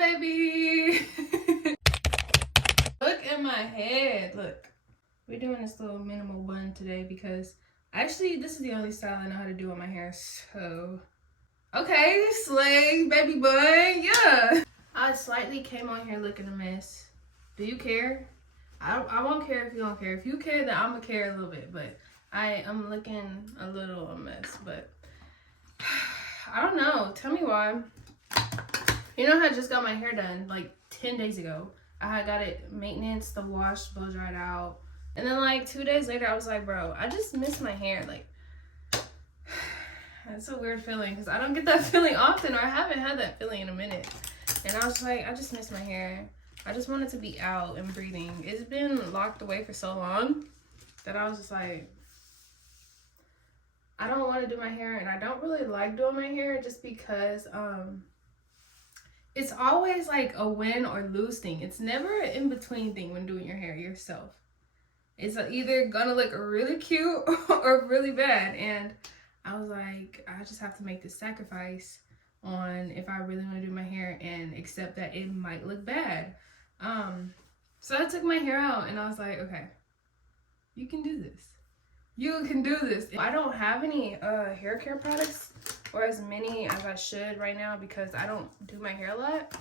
baby. Look at my head. Look, we're doing this little minimal bun today because actually this is the only style I know how to do on my hair. So okay, slay baby bun. Yeah, I slightly came on here looking a mess. Do you care? I won't care if you don't care. If you care, then I'm gonna care a little bit, but I am looking a little a mess. But I don't know, tell me why. You know, I just got my hair done like 10 days ago. I got it maintenance, the wash, blow dried out. And then like 2 days later, I was like, bro, I just miss my hair. Like, it's a weird feeling because I don't get that feeling often, or I haven't had that feeling in a minute. And I was like, I just miss my hair. I just want it to be out and breathing. It's been locked away for so long that I was just like, I don't want to do my hair, and I don't really like doing my hair just because it's always like a win or lose thing. It's never an in-between thing when doing your hair yourself. It's either gonna look really cute or really bad. And I was like, I just have to make this sacrifice on if I really want to do my hair and accept that it might look bad. So I took my hair out and I was like, okay, you can do this. You can do this. I don't have any hair care products, or as many as I should right now, because I don't do my hair a lot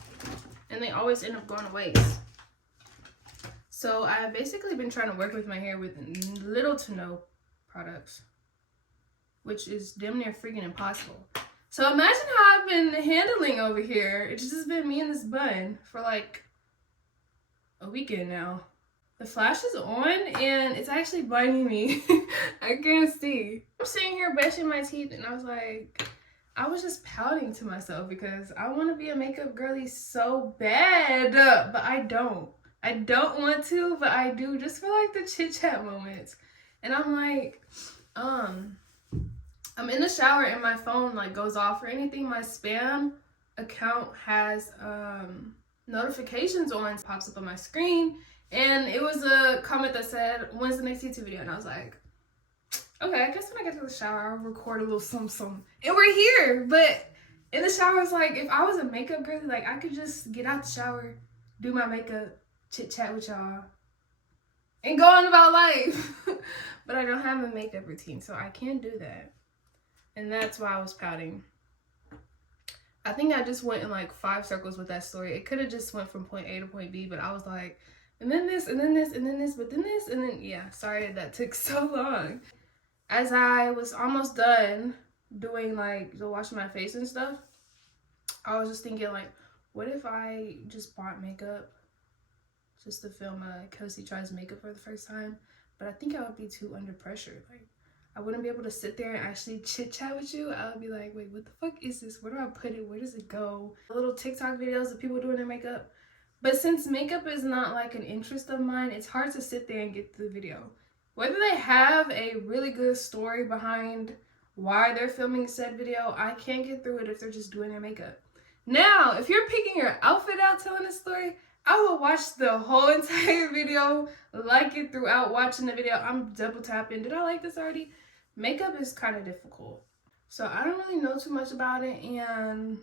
and they always end up going to waste. So I've basically been trying to work with my hair with little to no products, which is damn near freaking impossible. So imagine how I've been handling over here. It's just been me and this bun for like a weekend now. The flash is on and it's actually blinding me. I can't see. I'm sitting here brushing my teeth and I was like, I was just pouting to myself because I want to be a makeup girly so bad, but I don't. I don't want to, but I do, just for like the chit chat moments. And I'm like, I'm in the shower and my phone like goes off or anything. My spam account has notifications on, pops up on my screen. And it was a comment that said, when's the next YouTube video? And I was like, okay, I guess when I get to the shower, I'll record a little something. And we're here. But in the shower, it's like, if I was a makeup girl, like I could just get out the shower, do my makeup, chit chat with y'all, and go on about life. But I don't have a makeup routine, so I can't do that. And that's why I was pouting. I think I just went in like 5 circles with that story. It could have just went from point A to point B, but I was like, and then this, and then this, and then this, but then this, and then, yeah, sorry that took so long. As I was almost done doing like the washing my face and stuff, I was just thinking like, what if I just bought makeup just to film Kelsey tries makeup for the first time? But I think I would be too under pressure. Like, I wouldn't be able to sit there and actually chit chat with you. I would be like, wait, what the fuck is this? Where do I put it? Where does it go? Little TikTok videos of people doing their makeup. But since makeup is not like an interest of mine, it's hard to sit there and get through the video. Whether they have a really good story behind why they're filming said video, I can't get through it if they're just doing their makeup. Now, if you're picking your outfit out telling a story, I will watch the whole entire video, like it throughout watching the video. I'm double tapping. Did I like this already? Makeup is kind of difficult. So I don't really know too much about it, and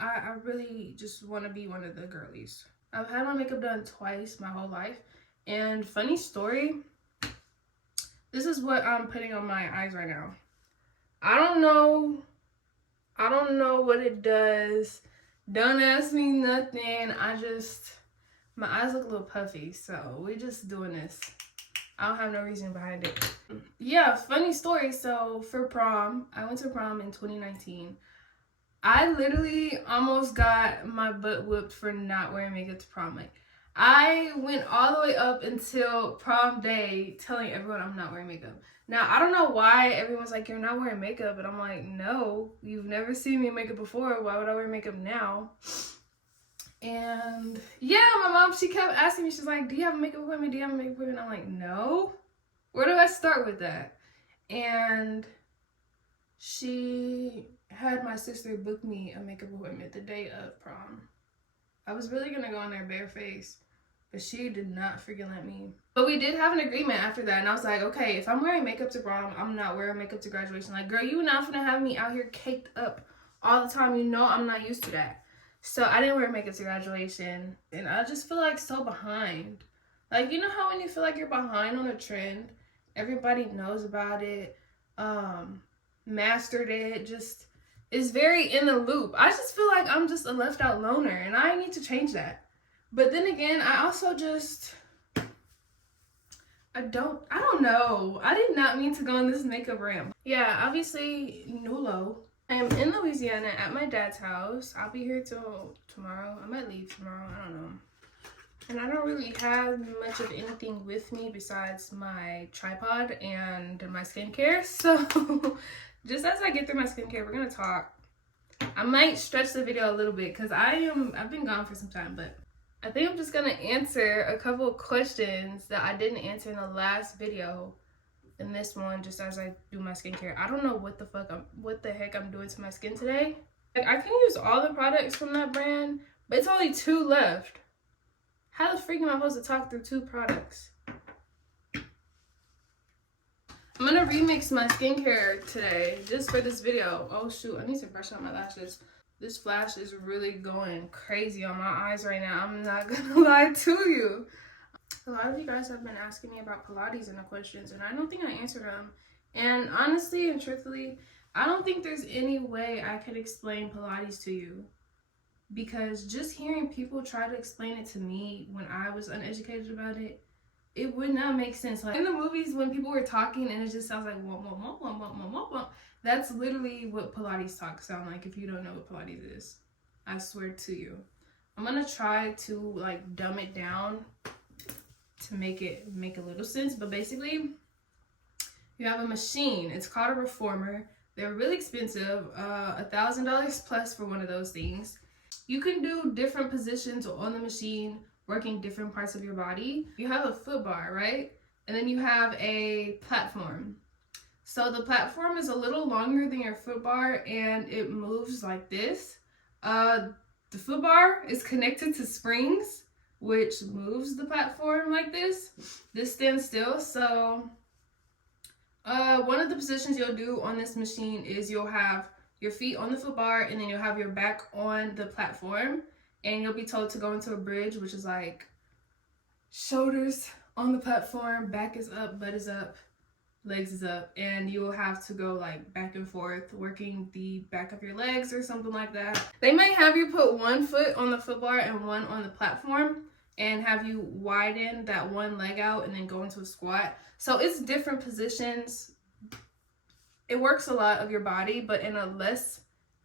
I really just want to be one of the girlies. I've had my makeup done twice my whole life. And funny story, this is what I'm putting on my eyes right now. I don't know what it does. Don't ask me nothing. My eyes look a little puffy, so we're just doing this. I don't have no reason behind it. Yeah, funny story. So for prom, I went to prom in 2019. I literally almost got my butt whooped for not wearing makeup to prom. Like, I went all the way up until prom day telling everyone I'm not wearing makeup. Now, I don't know why everyone's like, you're not wearing makeup. But I'm like, no, you've never seen me in makeup before. Why would I wear makeup now? And yeah, my mom, she kept asking me, she's like, do you have a makeup appointment? Do you have a makeup appointment? I'm like, no. Where do I start with that? And she had my sister book me a makeup appointment the day of prom. I was really gonna go in there barefaced, but she did not freaking let me. But we did have an agreement after that, and I was like, okay, if I'm wearing makeup to prom, I'm not wearing makeup to graduation. Like, girl, you not gonna have me out here caked up all the time. You know I'm not used to that. So I didn't wear makeup to graduation, and I just feel like so behind. Like, you know how when you feel like you're behind on a trend, everybody knows about it, mastered it, just is very in the loop. I just feel like I'm just a left out loner, and I need to change that. But then again, I also just, I don't know. I did not mean to go on this makeup rant. Yeah, obviously, Nulo. I am in Louisiana at my dad's house. I'll be here till tomorrow. I might leave tomorrow. I don't know. And I don't really have much of anything with me besides my tripod and my skincare. So just as I get through my skincare, we're gonna talk. I might stretch the video a little bit because I've been gone for some time, but I think I'm just gonna answer a couple of questions that I didn't answer in the last video. In this one, just as I do my skincare. I don't know what the heck I'm doing to my skin today. Like, I can use all the products from that brand, but it's only 2 left. How the freak am I supposed to talk through 2 products? I'm gonna remix my skincare today just for this video. Oh shoot, I need to brush out my lashes. This flash is really going crazy on my eyes right now. I'm not gonna lie to you. A lot of you guys have been asking me about Pilates in the questions, and I don't think I answered them. And honestly and truthfully, I don't think there's any way I could explain Pilates to you. Because just hearing people try to explain it to me when I was uneducated about it, it would not make sense. Like in the movies when people were talking and it just sounds like womp, womp, womp, womp, womp, womp, womp. That's literally what Pilates talk sound like if you don't know what Pilates is. I swear to you. I'm gonna try to like dumb it down to make it make a little sense, but basically you have a machine. It's called a reformer. They're really expensive, $1,000 plus for one of those things. You can do different positions on the machine, working different parts of your body. You have a foot bar, right? And then you have a platform. So the platform is a little longer than your foot bar and it moves like this. The foot bar is connected to springs, which moves the platform like this. This stands still. So one of the positions you'll do on this machine is you'll have your feet on the foot bar and then you'll have your back on the platform, and you'll be told to go into a bridge, which is like shoulders on the platform, back is up, butt is up, legs is up, and you will have to go like back and forth working the back of your legs or something like that. They may have you put one foot on the foot bar and one on the platform and have you widen that one leg out and then go into a squat. So it's different positions. It works a lot of your body, but in a less,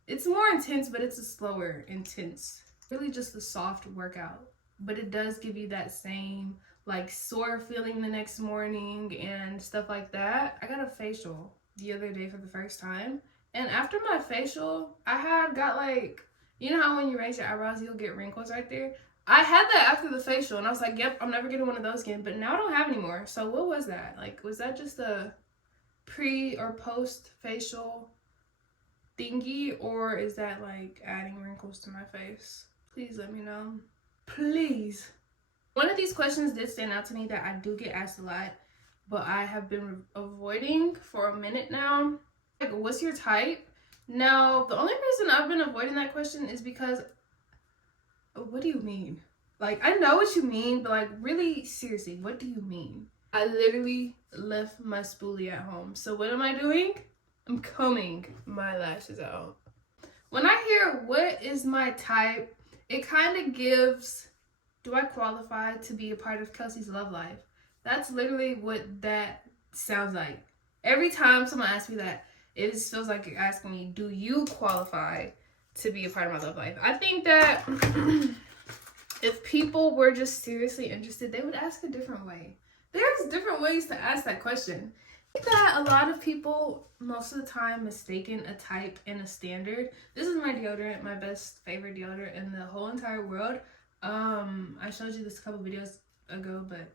it's more intense, but it's a slower intense. Really just a soft workout, but it does give you that same like sore feeling the next morning and stuff like that. I got a facial the other day for the first time, and after my facial, I got like, you know how when you raise your eyebrows, you'll get wrinkles right there? I had that after the facial, and I was like, yep, I'm never getting one of those again, but now I don't have any more. So what was that? Like, was that just a pre or post facial thingy, or is that like adding wrinkles to my face? Please let me know. Please. One of these questions did stand out to me that I do get asked a lot, but I have been avoiding for a minute now. Like, what's your type? Now, the only reason I've been avoiding that question is because, what do you mean? Like, I know what you mean, but like, really, seriously, what do you mean? I literally left my spoolie at home. So what am I doing? I'm combing my lashes out. When I hear what is my type, it kind of gives, do I qualify to be a part of Kelsey's love life? That's literally what that sounds like. Every time someone asks me that, it just feels like you're asking me, do you qualify to be a part of my love life? I think that if people were just seriously interested, they would ask a different way. There's different ways to ask that question. I think that a lot of people, most of the time, mistaken a type and a standard. This is my deodorant, my best favorite deodorant in the whole entire world. I showed you this a couple videos ago, but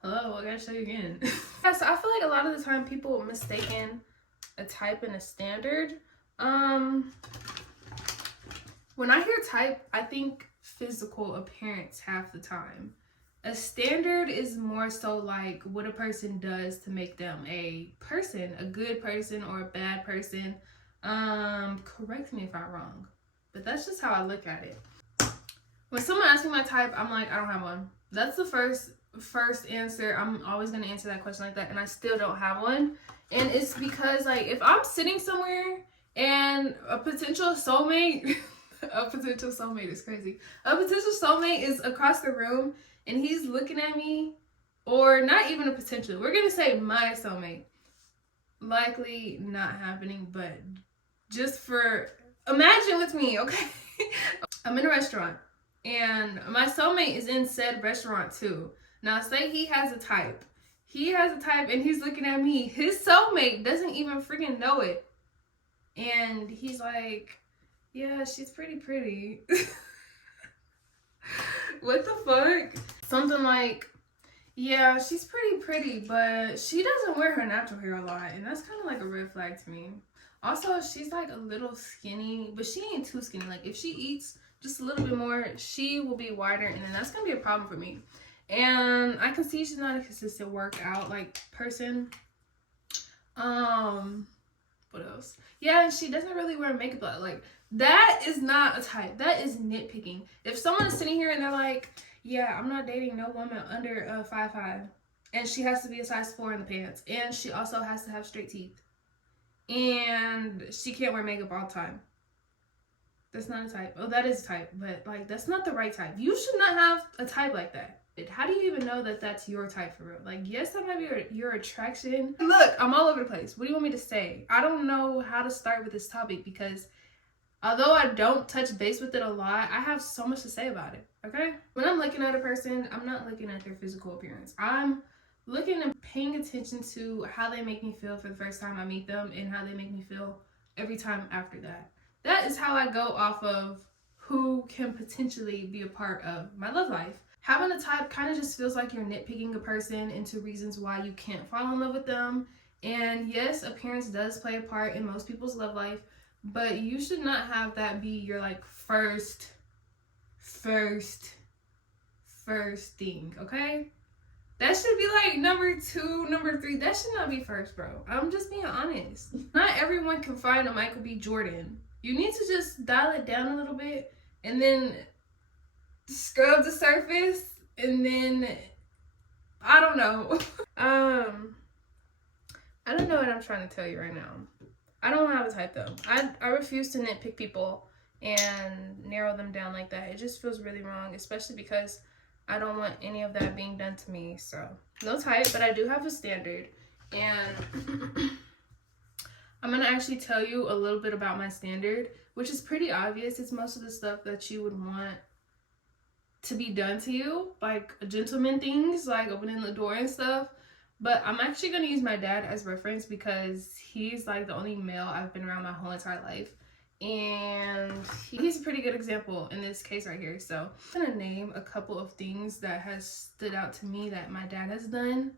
hello, I gotta show you again. Yeah, so I feel like a lot of the time people mistaken a type and a standard. When I hear type, I think physical appearance half the time. A standard is more so like what a person does to make them a person, a good person or a bad person. Correct me if I'm wrong. But that's just how I look at it. When someone asks me my type, I'm like, I don't have one. That's the first answer. I'm always gonna answer that question like that, and I still don't have one. And it's because, like, if I'm sitting somewhere and a potential soulmate a potential soulmate is crazy. A potential soulmate is across the room and he's looking at me, or not even a potential, we're gonna say my soulmate. Likely not happening, but just for, imagine with me, okay? I'm in a restaurant and my soulmate is in said restaurant too. Now say he has a type. He has a type and he's looking at me. His soulmate doesn't even freaking know it. And he's like, yeah, she's pretty. What the fuck? Something like, yeah, she's pretty, but she doesn't wear her natural hair a lot. And that's kind of like a red flag to me. Also, she's like a little skinny, but she ain't too skinny. Like if she eats just a little bit more, she will be wider, and then that's gonna be a problem for me. And I can see she's not a consistent workout like person. What else? Yeah, she doesn't really wear makeup a lot. Like that is not a type. That is nitpicking. If someone is sitting here and they're like, yeah, I'm not dating no woman under 5'5", and she has to be a size 4 in the pants, and she also has to have straight teeth, and she can't wear makeup all the time. That's not a type. Oh, that is a type, but like that's not the right type. You should not have a type like that. How do you even know that that's your type for real? Like, yes, that might be your attraction. Look, I'm all over the place. What do you want me to say? I don't know how to start with this topic because although I don't touch base with it a lot, I have so much to say about it, okay? When I'm looking at a person, I'm not looking at their physical appearance. I'm looking and paying attention to how they make me feel for the first time I meet them and how they make me feel every time after that. That is how I go off of who can potentially be a part of my love life. Having a type kind of just feels like you're nitpicking a person into reasons why you can't fall in love with them. And yes, appearance does play a part in most people's love life, but you should not have that be your like first thing, okay? That should be like number 2, number 3. That should not be first, bro. I'm just being honest. Not everyone can find a Michael B. Jordan. You need to just dial it down a little bit and then scrub the surface, and then I don't know. I don't know what I'm trying to tell you right now. I don't have a type though. I refuse to nitpick people and narrow them down like that. It just feels really wrong, especially because I don't want any of that being done to me. So no type, but I do have a standard, and I'm gonna actually tell you a little bit about my standard, which is pretty obvious. It's most of the stuff that you would want to be done to you, like gentleman things, like opening the door and stuff. But I'm actually going to use my dad as reference because he's like the only male I've been around my whole entire life, and he's a pretty good example in this case right here. So I'm going to name a couple of things that has stood out to me that my dad has done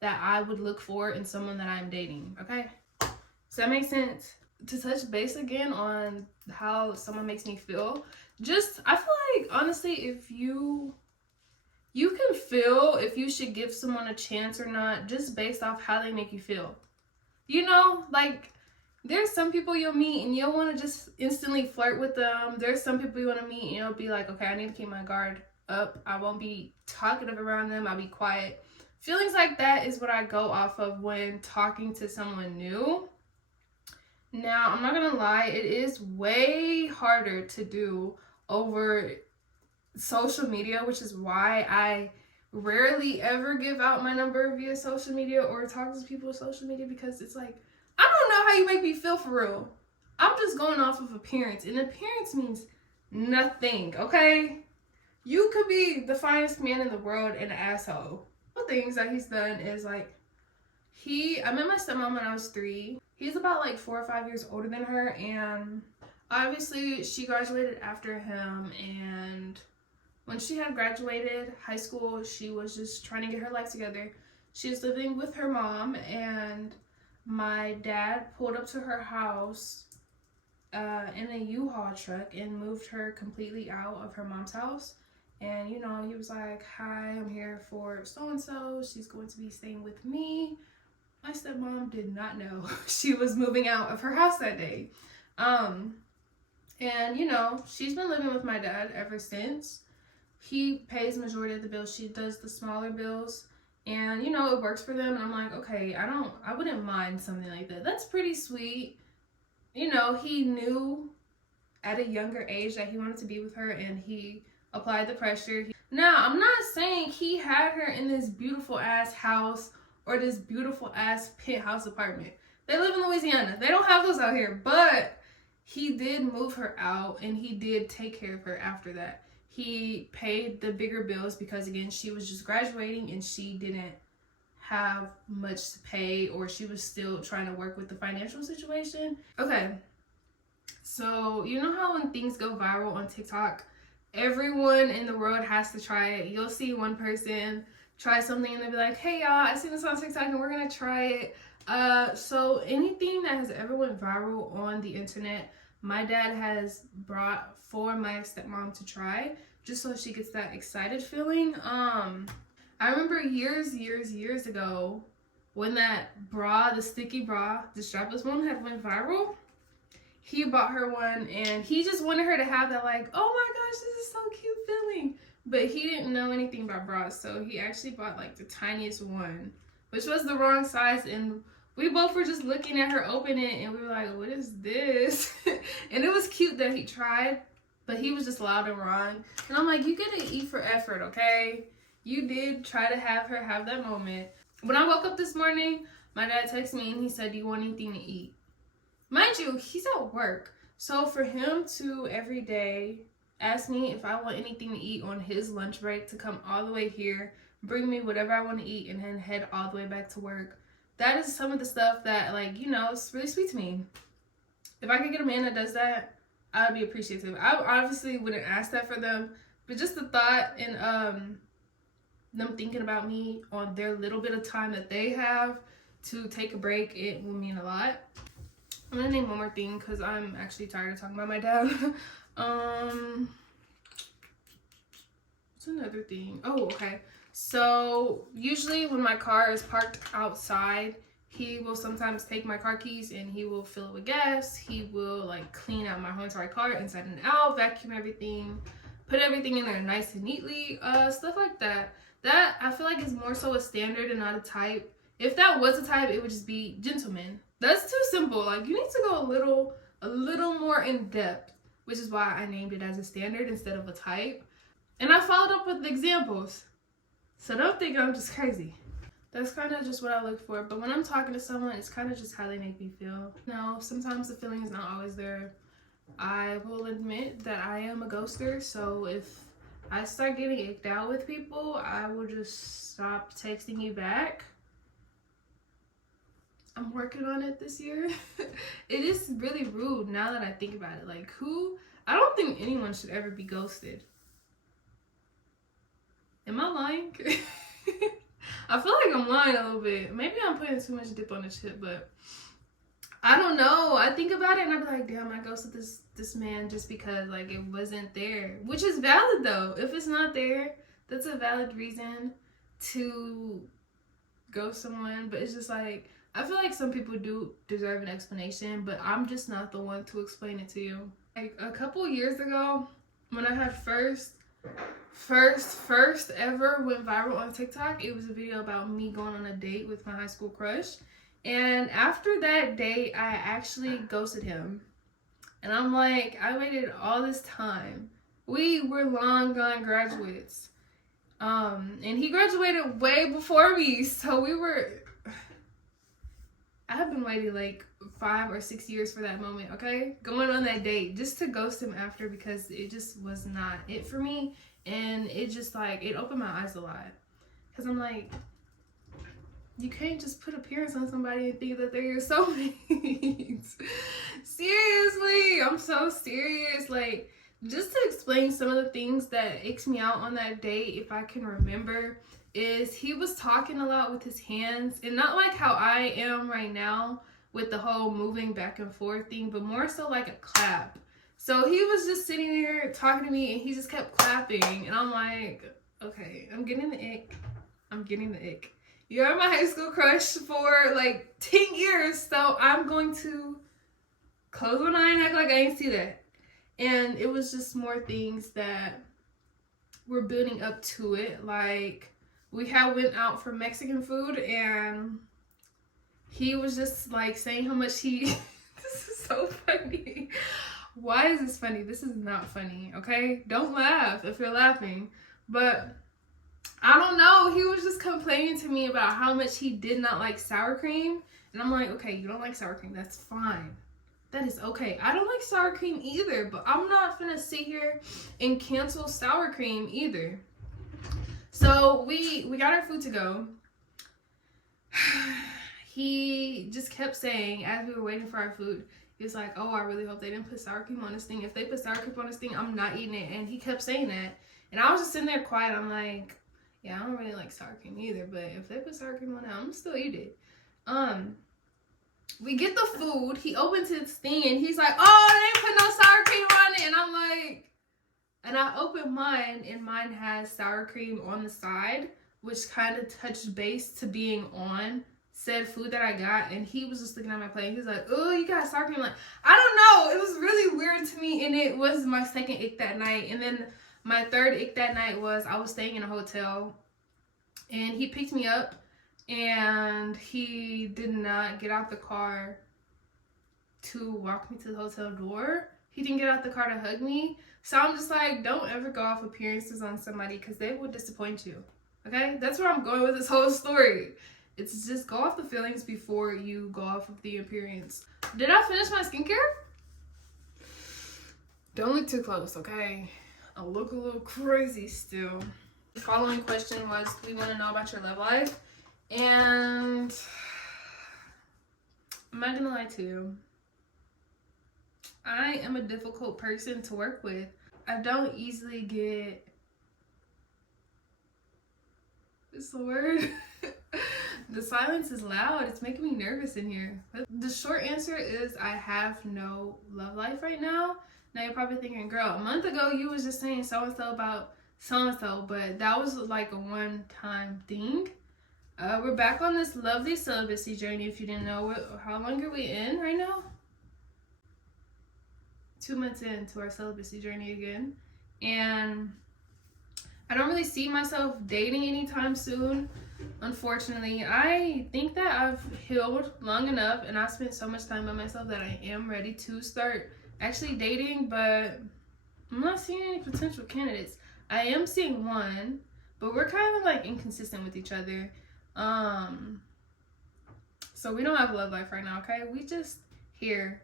that I would look for in someone that I'm dating, okay? Does that make sense? To touch base again on how someone makes me feel, I feel like honestly, if you can feel if you should give someone a chance or not just based off how they make you feel. You know, like there's some people you'll meet and you'll want to just instantly flirt with them. There's some people you want to meet and you'll be like, okay, I need to keep my guard up. I won't be talkative around them. I'll be quiet. Feelings like that is what I go off of when talking to someone new. Now, I'm not gonna lie, it is way harder to do over social media, which is why I rarely ever give out my number via social media or talk to people on social media, because it's like, I don't know how you make me feel for real. I'm just going off of appearance, and appearance means nothing, okay? You could be the finest man in the world and an asshole. The things that he's done is like, I met my stepmom when I was 3. He's about like 4 or 5 years older than her, and obviously she graduated after him, and when she had graduated high school, she was just trying to get her life together. She was living with her mom, and my dad pulled up to her house in a U-Haul truck and moved her completely out of her mom's house. And, you know, he was like, hi, I'm here for so-and-so. She's going to be staying with me. My stepmom did not know she was moving out of her house that day. And, you know, she's been living with my dad ever since. He pays majority of the bills. She does the smaller bills. And, you know, it works for them. And I'm like, okay, I wouldn't mind something like that. That's pretty sweet. You know, he knew at a younger age that he wanted to be with her, and he applied the pressure. Now, I'm not saying he had her in this beautiful ass house or this beautiful ass penthouse apartment. They live in Louisiana. They don't have those out here. But he did move her out, and he did take care of her after that. He paid the bigger bills because, again, she was just graduating and she didn't have much to pay, or she was still trying to work with the financial situation. Okay, so you know how when things go viral on TikTok, everyone in the world has to try it. You'll see one person try something and they'll be like, hey y'all, I seen this on TikTok and we're gonna try it. So anything that has ever went viral on the internet, my dad has brought for my stepmom to try, just so she gets that excited feeling. I remember years ago when that bra, the sticky bra, the strapless one had went viral. He bought her one and he just wanted her to have that like, oh my gosh, this is so cute feeling. But he didn't know anything about bras, so he actually bought like the tiniest one, which was the wrong size, and we both were just looking at her open it and we were like, what is this? And it was cute that he tried, but he was just loud and wrong. And I'm like, you get an E for effort, okay? You did try to have her have that moment. When I woke up this morning, my dad texted me and he said, do you want anything to eat? Mind you, he's at work. So for him to every day ask me if I want anything to eat on his lunch break, to come all the way here, bring me whatever I want to eat, and then head all the way back to work, that is some of the stuff that, like, you know, it's really sweet to me. If I could get a man that does that, I'd be appreciative. I obviously wouldn't ask that for them, but just the thought and them thinking about me on their little bit of time that they have to take a break, it will mean a lot. I'm gonna name one more thing because I'm actually tired of talking about my dad. What's another thing? Oh, okay. So usually when my car is parked outside, he will sometimes take my car keys and he will fill it with gas. He will like clean out my whole entire car inside and out, vacuum everything, put everything in there nice and neatly, stuff like that. That I feel like is more so a standard and not a type. If that was a type, it would just be gentleman. That's too simple. Like, you need to go a little more in depth, which is why I named it as a standard instead of a type. And I followed up with examples. So don't think I'm just crazy. That's kind of just what I look for. But when I'm talking to someone, it's kind of just how they make me feel. Now, sometimes the feeling is not always there. I will admit that I am a ghoster. So if I start getting icked out with people, I will just stop texting you back. I'm working on it this year. It is really rude now that I think about it. Like, I don't think anyone should ever be ghosted. Am I lying? I feel like I'm lying a little bit. Maybe I'm putting too much dip on the chip, but I don't know. I think about it and I be like, damn, I ghosted this man just because like it wasn't there. Which is valid though. If it's not there, that's a valid reason to ghost someone. But it's just like, I feel like some people do deserve an explanation, but I'm just not the one to explain it to you. Like a couple years ago, when I had first ever went viral on TikTok, it was a video about me going on a date with my high school crush. And after that date, I actually ghosted him. And I'm like, I waited all this time. We were long gone graduates. And he graduated way before me, so I have been waiting like 5 or 6 years for that moment, okay? Going on that date just to ghost him after because it just was not it for me. And it just like, it opened my eyes a lot. Because I'm like, you can't just put appearance on somebody and think that they're your soulmate. Seriously, I'm so serious. Like, just to explain some of the things that icks me out on that date, if I can remember, is he was talking a lot with his hands, and not like how I am right now with the whole moving back and forth thing, but more so like a clap. So he was just sitting there talking to me and he just kept clapping, and I'm like, okay, I'm getting the ick. You're my high school crush for like 10 years, so I'm going to close one eye and act like I ain't see that. And it was just more things that were building up to it. Like, we had went out for Mexican food, and he was just like saying how much he this is so funny. Why is this funny? This is not funny, okay? Don't laugh if you're laughing. But I don't know, he was just complaining to me about how much he did not like sour cream. And I'm like, okay, you don't like sour cream, that's fine. That is okay. I don't like sour cream either, but I'm not gonna sit here and cancel sour cream either. So we got our food to go. He just kept saying, as we were waiting for our food, he was like, oh, I really hope they didn't put sour cream on this thing. If they put sour cream on this thing, I'm not eating it. And he kept saying that. And I was just sitting there quiet. I'm like, yeah, I don't really like sour cream either, but if they put sour cream on it, I'm gonna still eat it. We get the food, he opens his thing, and he's like, oh, they didn't put no sour cream on it. And I'm like, and I open mine, and mine has sour cream on the side, which kind of touched base to being on said food that I got. And he was just looking at my plate. He was like, oh, you got sour cream. I'm like, I don't know. It was really weird to me, and it was my second ick that night. And then my third ick that night was I was staying in a hotel, and he picked me up, and he did not get out the car to walk me to the hotel door. He didn't get out the car to hug me. So I'm just like, don't ever go off appearances on somebody, because they will disappoint you. Okay? That's where I'm going with this whole story. It's just go off the feelings before you go off of the appearance. Did I finish my skincare? Don't look too close, okay? I look a little crazy still. The following question was, we want to know about your love life. And I'm not gonna lie to you, I am a difficult person to work with. I don't easily get, what's the word? The silence is loud. It's making me nervous in here. But the short answer is I have no love life right now. Now you're probably thinking, girl, a month ago you was just saying so-and-so about so-and-so, but that was like a one-time thing. We're back on this lovely celibacy journey. If you didn't know, how long are we in right now? 2 months into our celibacy journey again. And I don't really see myself dating anytime soon, unfortunately. I think that I've healed long enough, and I've spent so much time by myself that I am ready to start actually dating, but I'm not seeing any potential candidates. I am seeing one, but we're kind of like inconsistent with each other. So we don't have a love life right now, okay? We just here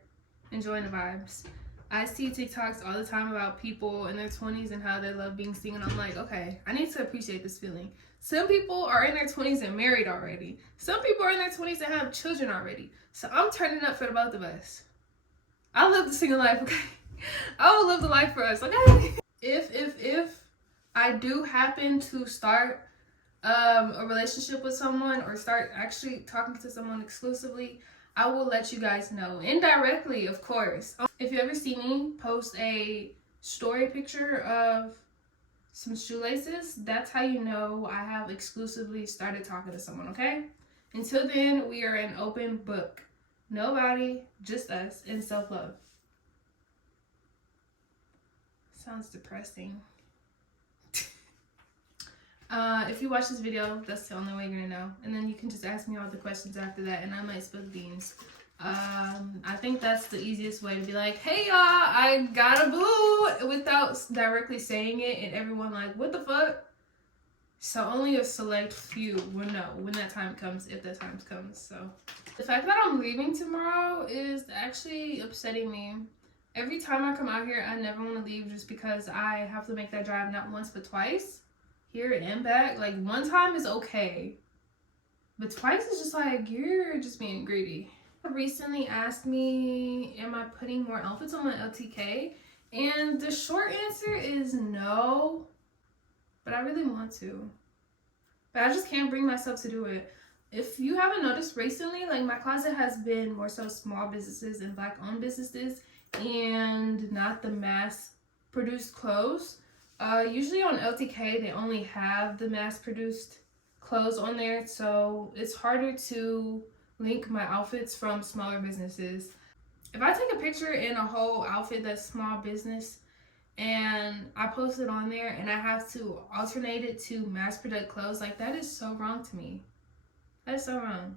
enjoying the vibes. I see TikToks all the time about people in their 20s and how they love being single. And I'm like, okay, I need to appreciate this feeling. Some people are in their 20s and married already. Some people are in their 20s and have children already. So I'm turning up for the both of us. I love the single life, okay? I would love the life for us, okay? If I do happen to start a relationship with someone, or start actually talking to someone exclusively, I will let you guys know. Indirectly, of course. If you ever see me post a story picture of some shoelaces, that's how you know I have exclusively started talking to someone, okay? Until then, we are an open book. Nobody, just us, and self-love. Sounds depressing. If you watch this video, that's the only way you're gonna know. And then you can just ask me all the questions after that, and I might spill the beans. I think that's the easiest way to be like, hey y'all, I got a boo, without directly saying it and everyone like, what the fuck? So only a select few will know when that time comes, if that time comes. So the fact that I'm leaving tomorrow is actually upsetting me. Every time I come out here, I never want to leave, just because I have to make that drive not once but twice, here and back. Like, one time is okay, but twice is just like, you're just being greedy. Recently asked me, am I putting more outfits on my LTK? And the short answer is no, but I really want to. But I just can't bring myself to do it. If you haven't noticed recently, like, my closet has been more so small businesses and Black-owned businesses, and not the mass-produced clothes. Usually on LTK, they only have the mass-produced clothes on there, so it's harder to link my outfits from smaller businesses. if I take a picture in a whole outfit that's small business and I post it on there and I have to alternate it to mass product clothes, like that is so wrong to me. That is so wrong.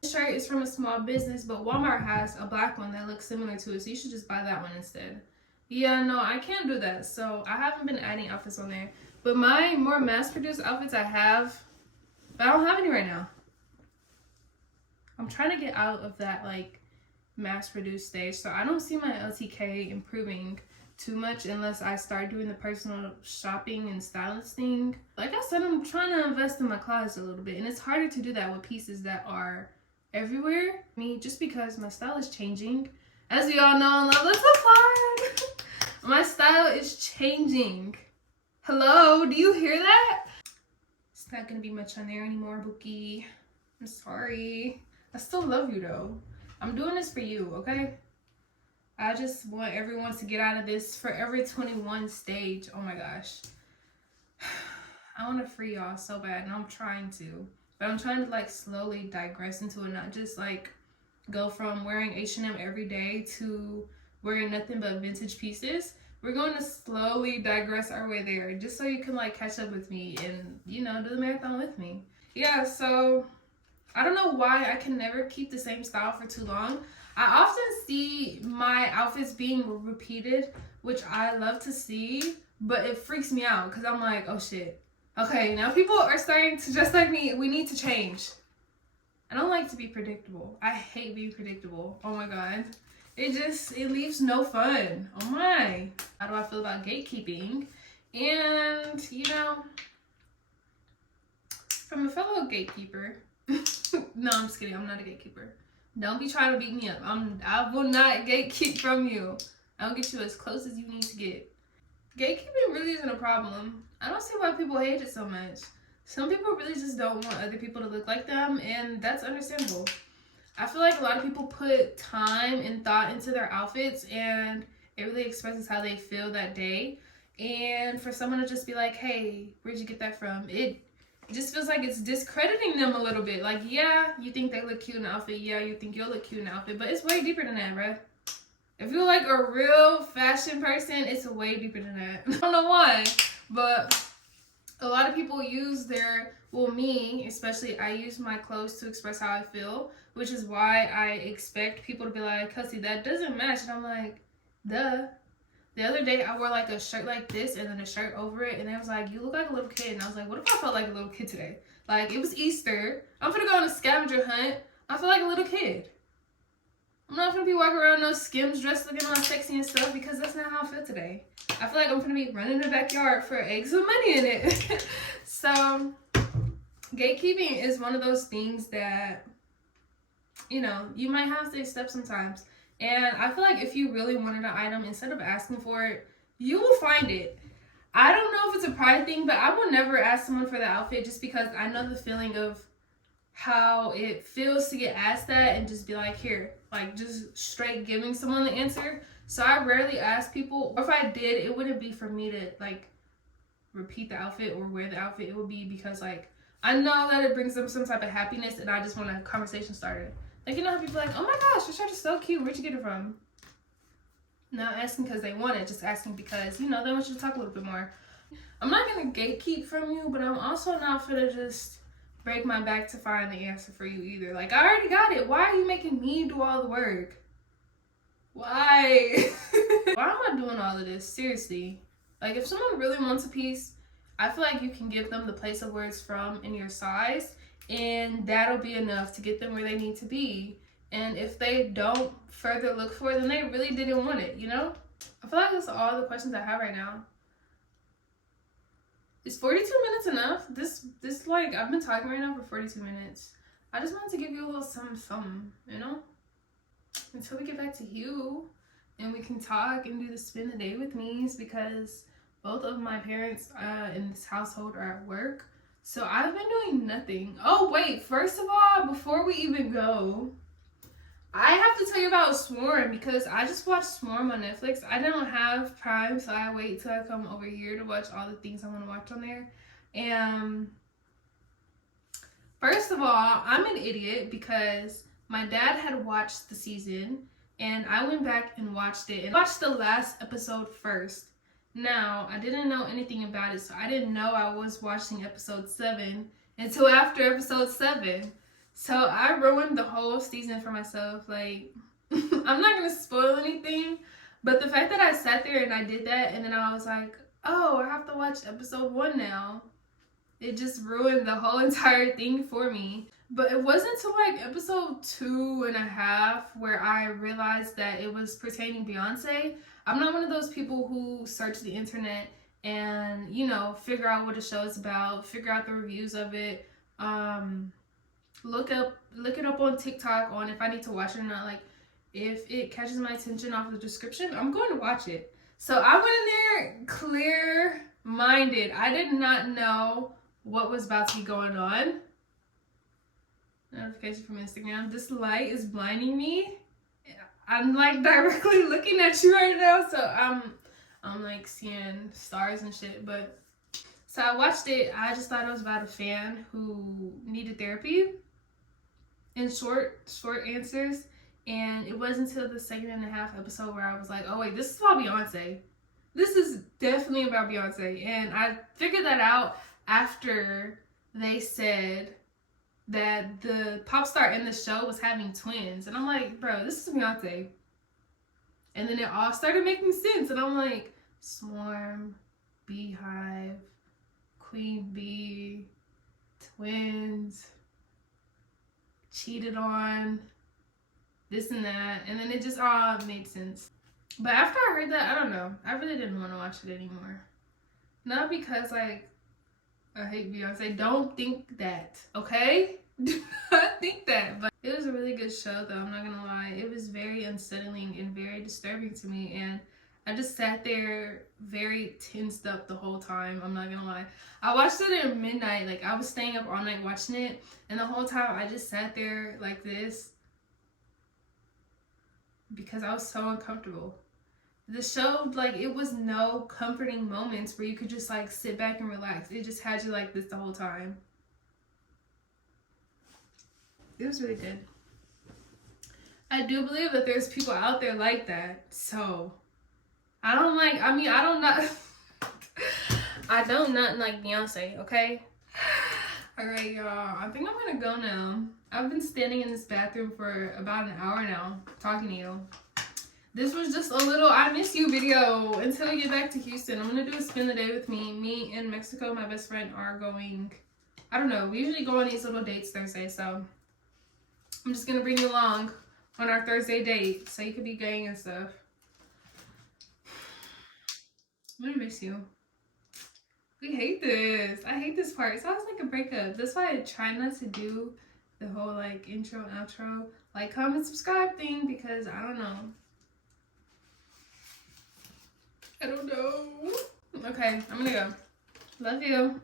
This shirt is from a small business, but Walmart has a black one that looks similar to it, so you should just buy that one instead. Yeah, no, I can't do that. So I haven't been adding outfits on there. But my more mass-produced outfits I have, but I don't have any right now. I'm trying to get out of that like mass-produced stage, so I don't see my LTK improving too much unless I start doing the personal shopping and stylist thing. Like I said, I'm trying to invest in my closet a little bit, and it's harder to do that with pieces that are everywhere. Just because my style is changing. As we all know and love, let's applaud. My style is changing. Hello, do you hear that? It's not gonna be much on there anymore, Bookie. I'm sorry. I still love you though. I'm doing this for you, okay? I just want everyone to get out of this Forever 21 stage. Oh my gosh. I want to free y'all so bad, and I'm trying to. But I'm trying to like slowly digress into it, not just like go from wearing H&M every day to wearing nothing but vintage pieces. We're going to slowly digress our way there, just so you can like catch up with me and, you know, do the marathon with me. Yeah, so I don't know why I can never keep the same style for too long. I often see my outfits being repeated, which I love to see, but it freaks me out because I'm like, oh shit. Okay, now people are starting to dress like me. We need to change. I don't like to be predictable. I hate being predictable. Oh my god. It leaves no fun. Oh my. How do I feel about gatekeeping? And, you know, from a fellow gatekeeper. No, I'm just kidding. I'm not a gatekeeper. Don't be trying to beat me up. I will not gatekeep from you. I'll get you as close as you need to get. Gatekeeping really isn't a problem. I don't see why people hate it so much. Some people really just don't want other people to look like them, and that's understandable. I feel like a lot of people put time and thought into their outfits, and it really expresses how they feel that day. And for someone to just be like, hey, where'd you get that from? It just feels like it's discrediting them a little bit. Like, yeah, you think they look cute in the outfit. Yeah, you think you'll look cute in the outfit. But it's way deeper than that, bruh. If you're like a real fashion person, it's way deeper than that. I don't know why, but a lot of people use me especially, I use my clothes to express how I feel, which is why I expect people to be like, Kelsey, that doesn't match. And I'm like, duh. The other day, I wore like a shirt like this and then a shirt over it, and they was like, you look like a little kid. And I was like, what if I felt like a little kid today? Like, it was Easter. I'm gonna go on a scavenger hunt. I feel like a little kid. I'm not gonna be walking around no Skims dressed looking all sexy and stuff, because that's not how I feel today. I feel like I'm gonna be running in the backyard for eggs with money in it. So, gatekeeping is one of those things that, you know, you might have to accept sometimes. And I feel like if you really wanted an item, instead of asking for it, you will find it. I don't know if it's a pride thing, but I will never ask someone for the outfit just because I know the feeling of how it feels to get asked that and just be like, here, like just straight giving someone the answer. So I rarely ask people, or if I did, it wouldn't be for me to like repeat the outfit or wear the outfit. It would be because like I know that it brings them some type of happiness and I just want a conversation started. Like, you know how people are like, oh my gosh, your shirt is so cute. Where'd you get it from? Not asking because they want it, just asking because, you know, they want you to talk a little bit more. I'm not going to gatekeep from you, but I'm also not going to just break my back to find the answer for you either. Like, I already got it. Why are you making me do all the work? Why? Why am I doing all of this? Seriously. Like, if someone really wants a piece, I feel like you can give them the place of where it's from and your size, and that'll be enough to get them where they need to be. And if they don't further look for it, then they really didn't want it, you know? I feel like that's all the questions I have right now. Is 42 minutes enough? This like, I've been talking right now for 42 minutes. I just wanted to give you a little something, you know? Until we get back to you and we can talk and do the spend the day with me, because both of my parents in this household are at work. So I've been doing nothing. Oh, wait. First of all, before we even go, I have to tell you about Swarm, because I just watched Swarm on Netflix. I don't have Prime, so I wait till I come over here to watch all the things I want to watch on there. And first of all, I'm an idiot because my dad had watched the season And I went back and watched it, and watched the last episode first. Now, I didn't know anything about it, so I didn't know I was watching episode 7 until after episode 7. So I ruined the whole season for myself. Like, I'm not going to spoil anything, but the fact that I sat there and I did that, and then I was like, oh, I have to watch episode 1 now. It just ruined the whole entire thing for me. But it wasn't until like episode 2.5 where I realized that it was pertaining Beyonce. I'm not one of those people who search the internet and, you know, figure out what a show is about, figure out the reviews of it, look it up on TikTok on if I need to watch it or not. Like, if it catches my attention off the description, I'm going to watch it. So I went in there clear-minded. I did not know what was about to be going on. Notification from Instagram. This light is blinding me. I'm like directly looking at you right now, so I'm like seeing stars and shit. But so I watched it. I just thought it was about a fan who needed therapy in short answers. And it wasn't until the 2.5 episode where I was like, oh wait, this is about Beyonce. This is definitely about Beyonce. And I figured that out after they said that the pop star in the show was having twins. And I'm like, bro, this is Beyonce. And then it all started making sense. And I'm like, Swarm, Beehive, Queen Bee, twins, cheated on, this and that. And then it just all made sense. But after I heard that, I don't know. I really didn't want to watch it anymore. Not because, like, I hate Beyonce. Don't think that, okay? Do not think that. But it was a really good show, though. I'm not gonna lie. It was very unsettling and very disturbing to me. And I just sat there very tensed up the whole time. I'm not gonna lie. I watched it at midnight. Like, I was staying up all night watching it. And the whole time, I just sat there like this because I was so uncomfortable. The show, like, it was no comforting moments where you could just, like, sit back and relax. It just had you like this the whole time. It was really good. I do believe that there's people out there like that. So, I don't like Beyonce, okay? Alright, y'all. I think I'm gonna go now. I've been standing in this bathroom for about an hour now, talking to you. This was just a little I miss you video until we get back to Houston. I'm going to do a spend the day with me. Me in Mexico, my best friend, are going, I don't know, we usually go on these little dates Thursday, so I'm just going to bring you along on our Thursday date so you could be gang and stuff. I'm going to miss you. We hate this. I hate this part. It sounds like a breakup. That's why I try not to do the whole, like, intro, outro, like, comment, subscribe thing, because I don't know. I don't know. Okay, I'm gonna go. Love you.